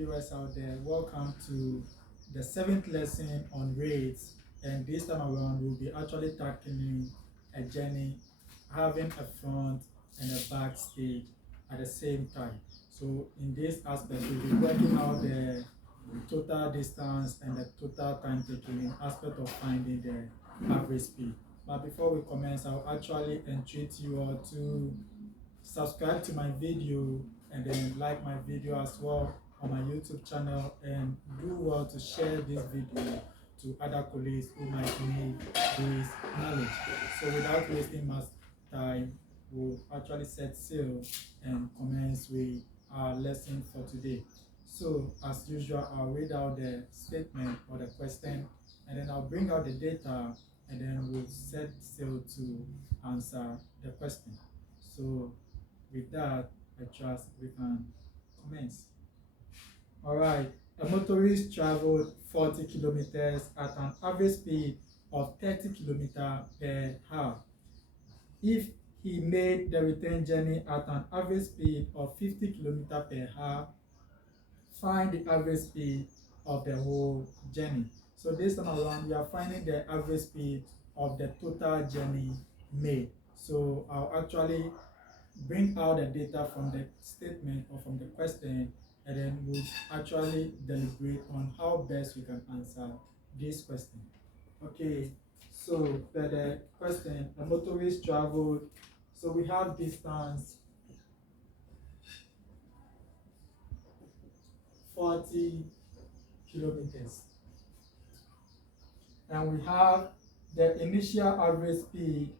viewers out there. Welcome to the seventh lesson on rates, and this time around we'll be actually tackling a journey having a front and a back stage at the same time. So in this aspect, we'll be working out the total distance and the total time taken in aspect of finding the average speed. But before we commence, I'll actually entreat you all to subscribe to my video and then like my video as well on my YouTube channel, and do well to share this video to other colleagues who might need this knowledge. So without wasting much time, we'll actually set sail and commence with our lesson for today. So as usual, I'll read out the statement or the question, and then I'll bring out the data, and then we'll set sail to answer the question. So with that, I trust we can commence. All right, a motorist traveled 40 kilometers at an average speed of 30 kilometers per hour. If he made the return journey at an average speed of 50 kilometers per hour, find the average speed of the whole journey. So this time around, we are finding the average speed of the total journey made. So I'll actually bring out the data from the statement or from the question, and then we'll actually deliberate on how best we can answer this question. Okay, so for the question, a motorist traveled, so we have distance 40 kilometers, and we have the initial average speed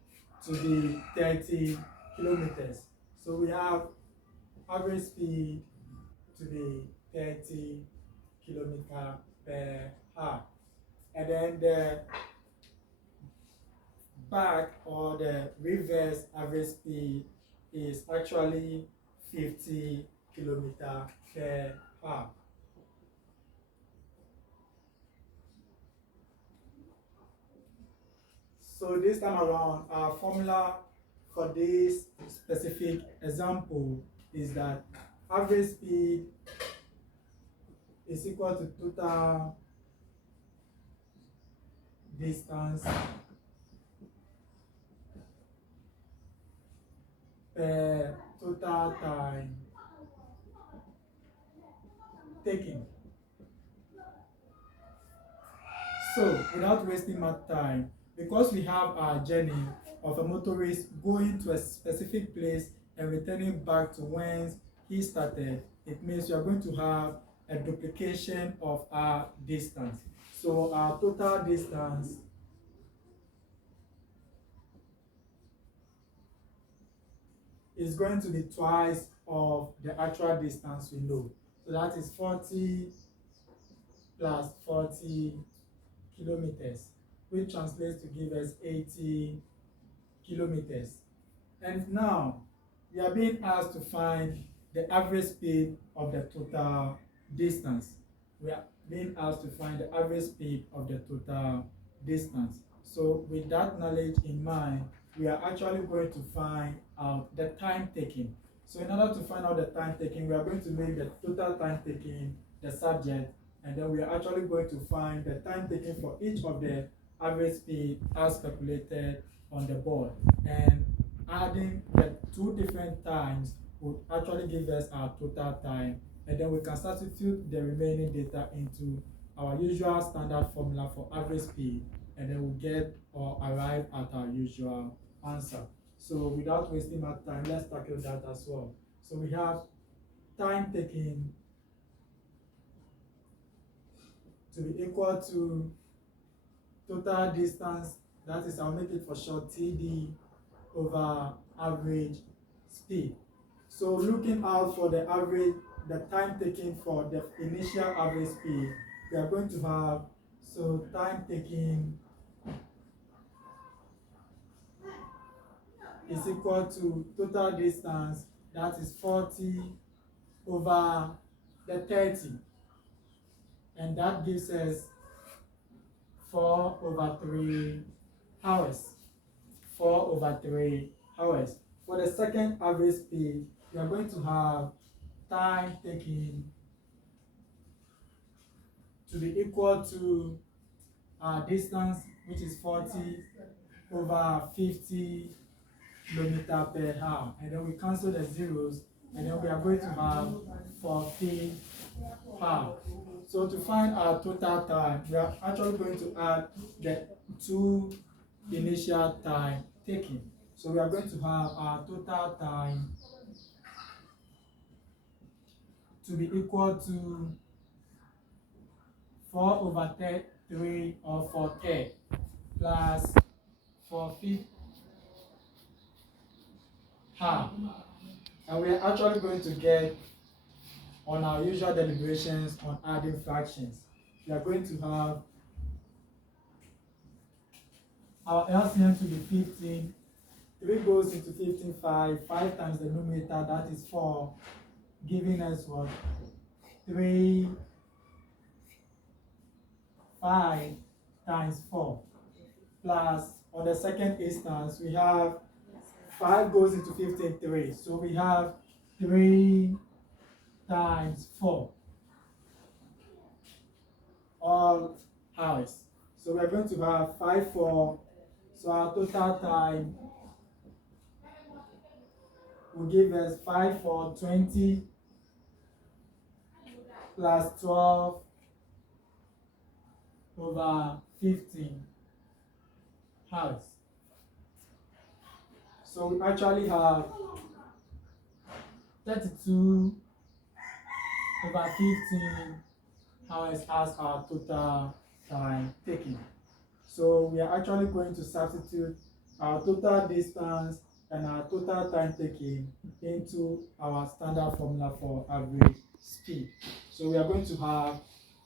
to be 30 kilometers. So we have average speed to be 30 kilometers per hour. And then the back or the reverse average speed is actually 50 kilometers per hour. So this time around, our formula for this specific example is that average speed is equal to total distance per total time taken. So without wasting much time, because we have our journey of a motorist going to a specific place and returning back to whence he started, it means we are going to have a duplication of our distance. So our total distance is going to be twice of the actual distance we know. So that is 40 plus 40 kilometers, which translates to give us 80 kilometers. And now we are being asked to find the average speed of the total distance. We are being asked to find the average speed of the total distance. So with that knowledge in mind, we are actually going to find out the time taken. So in order to find out the time taken, we are going to make the total time taken the subject, and then we are actually going to find the time taken for each of the average speed as calculated on the board. And adding the two different times would actually give us our total time, and then we can substitute the remaining data into our usual standard formula for average speed, and then we'll get or arrive at our usual answer. So without wasting much time, let's tackle that as well. So we have time taken to be equal to total distance, that is, I'll make it for short, TD over average speed. So looking out for the average, the time taken for the initial average speed, we are going to have, so time taken is equal to total distance, that is 40 over the 30, and that gives us 4 over 3 hours. 4 over 3 hours. For the second average speed, we are going to have time taken to be equal to our distance, which is 40 over 50 kilometer per hour. And then we cancel the zeros, and then we are going to have 40 power. So to find our total time, we are actually going to add the two initial time taken. So we are going to have our total time to be equal to 4 over 3 or 4 plus 4/5 half. And we are actually going to get on our usual deliberations on adding fractions. We are going to have our LCM to be 15. 3 goes into 15, 5 times the numerator, that is 4, giving us what? 3, 5 times 4. Plus, on the second instance, we have 5 goes into 15, 3. So we have 3 times 4, all hours. So we're going to have 5, 4. So our total time will give us 5, 4, 20 plus 12 over 15 hours. So we actually have 32 over 15 hours as our total time taken. So we are actually going to substitute our total distance and our total time taken into our standard formula for average speed. So we are going to have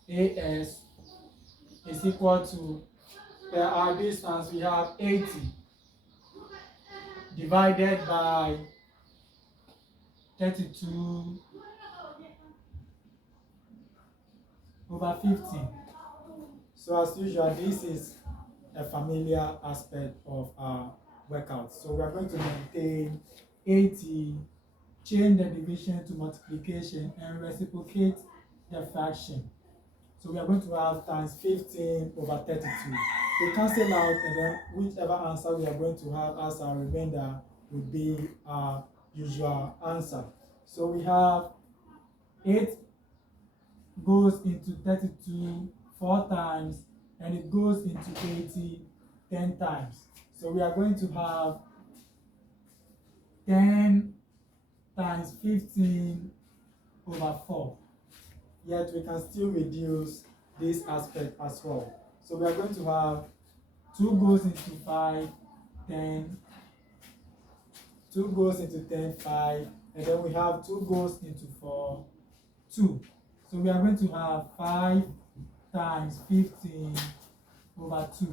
AS is equal to, per our distance we have 80 divided by 32 over 15. So as usual, this is a familiar aspect of our workout. So we are going to maintain 80, change the division to multiplication, and reciprocate the fraction. So we are going to have times 15 over 32. We cancel out, and then whichever answer we are going to have as our remainder would be our usual answer. So we have 8 goes into 32 4 times, and it goes into 80 10 times. So we are going to have 10 times 15 over 4. Yet we can still reduce this aspect as well. So we are going to have 2 goes into 5, 10, 2 goes into 10, 5, and then we have 2 goes into 4, 2. So we are going to have 5 times 15 over 2.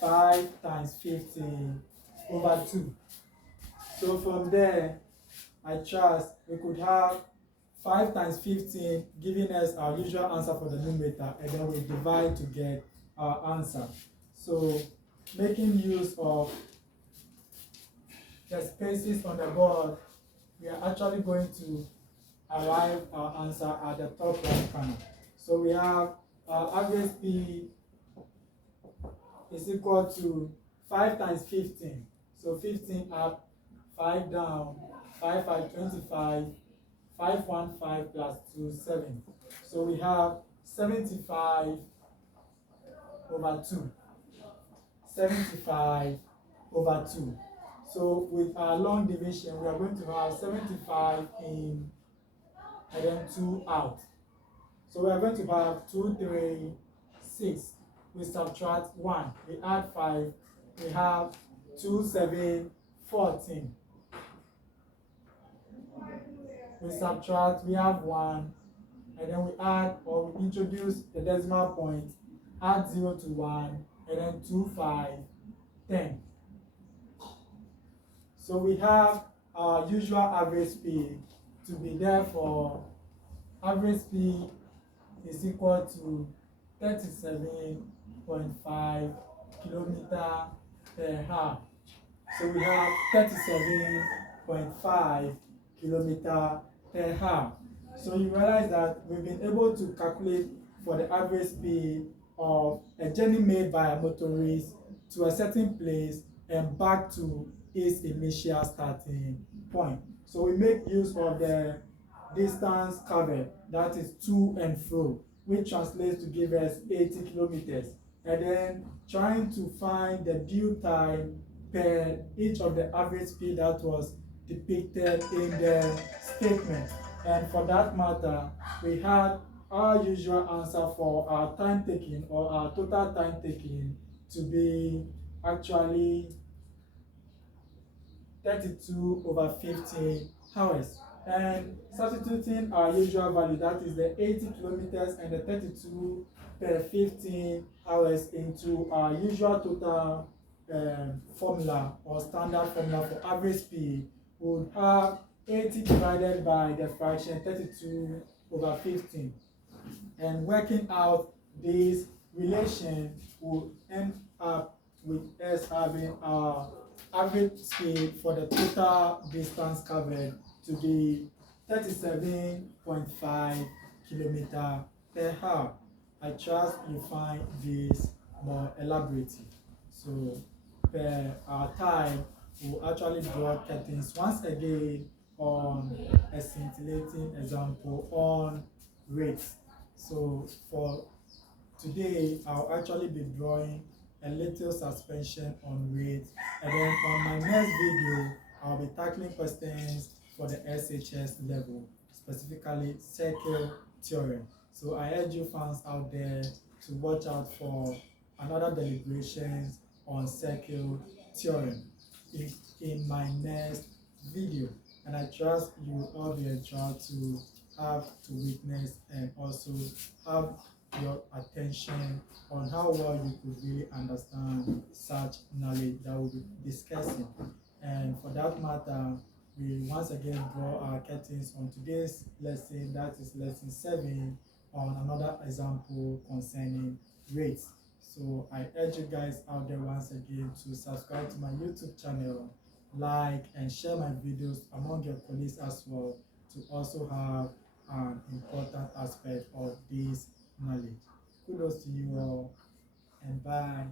5 times 15 over 2. So from there, I trust we could have 5 times 15 giving us our usual answer for the numerator, and then we divide to get our answer. So making use of the spaces on the board, we are actually going to arrive our answer at the top right corner. So we have our average speed is equal to 5 times 15. So 15 up, 5 down, 5, 5, 25, 5, 1, 5 plus 2, 7. So we have 75 over 2. 75 over 2. So with our long division, we are going to have 75 in and then 2 out. So we are going to have 2, 3, 6. We subtract 1. We add 5. We have 2, 7, 14. We subtract, we have 1. And then we add, or we introduce the decimal point, add 0 to 1, and then 2, 5, 10. So we have our usual average speed to be there for average speed is equal to 37.5 kilometer per hour. So we have 37.5 kilometer per hour. So you realize that we've been able to calculate for the average speed of a journey made by a motorist to a certain place and back to its initial starting point. So we make use of the distance covered, that is to and fro, which translates to give us 80 kilometers. And then trying to find the due time per each of the average speed that was depicted in the statement. And for that matter, we had our usual answer for our time taking or our total time taking to be actually 32 over 15 hours. And substituting our usual value, that is the 80 kilometers and the 32 per 15 hours, into our usual total formula or standard formula for average speed, would have 80 divided by the fraction 32 over 15. And working out this relation will end up with us having our average speed for the total distance covered to be 37.5 kilometer per hour. I trust you find this more elaborative. So per our time, we'll actually draw curtains once again on a scintillating example on rates. So for today, I'll actually be drawing a little suspension on rates, and then on my next video, I'll be tackling questions for the SHS level, specifically circle theorem. So I urge you fans out there to watch out for another deliberations on circle theorem in my next video. And I trust you will all be enjoyed to have to witness and also have your attention on how well you could really understand such knowledge that we'll be discussing. And for that matter, we once again draw our curtains on today's lesson, that is lesson 7, on another example concerning rates. So I urge you guys out there once again to subscribe to my YouTube channel, like and share my videos among your colleagues as well, to also have an important aspect of this knowledge. Kudos to you all, and bye.